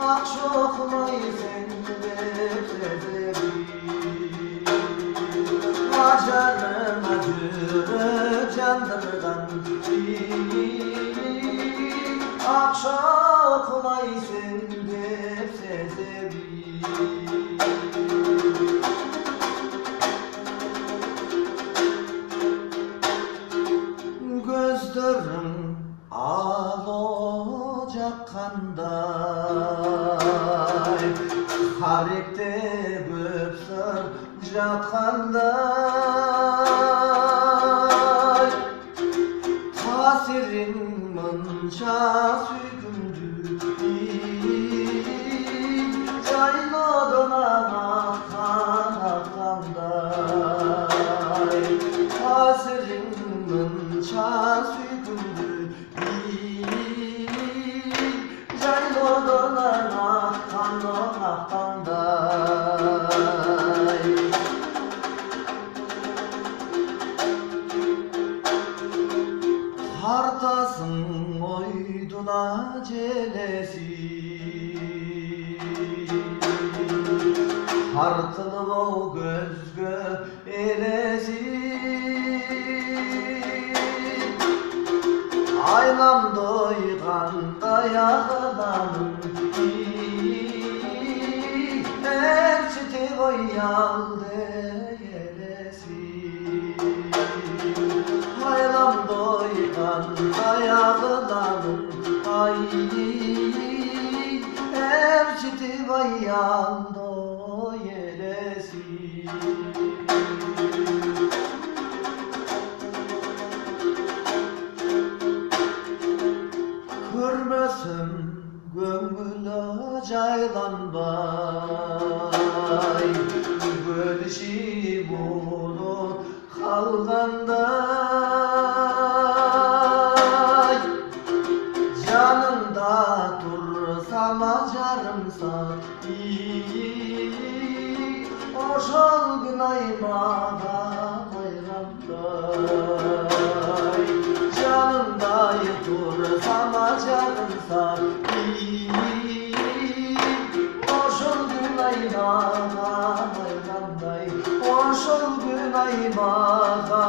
Akşokmay sende sezebi Acarım acırı candırdan Akşokmay sende sezebi Gözlerim alacak kanday Harikte göpsür jatkanday Tasirin mınca sügündü Cayladın anakkanday Tasirin mınca sügündü Cayladın anakkanday Hartasın oydun acelesi Hartılı o gözgö elesi Aylam doyganda yağlanın Erçiti koyaldı elesi Aylam doyganda yağlanın Ay erçiti koyaldı elesi Kırmızın gömülü caylanbay Bölüşü bunu kalganday Canımda dursam acarımsa Oşol gün aymada bayramday Canımda dursam acarımsa Oşol gün aymada bayramday Oşol gün aymada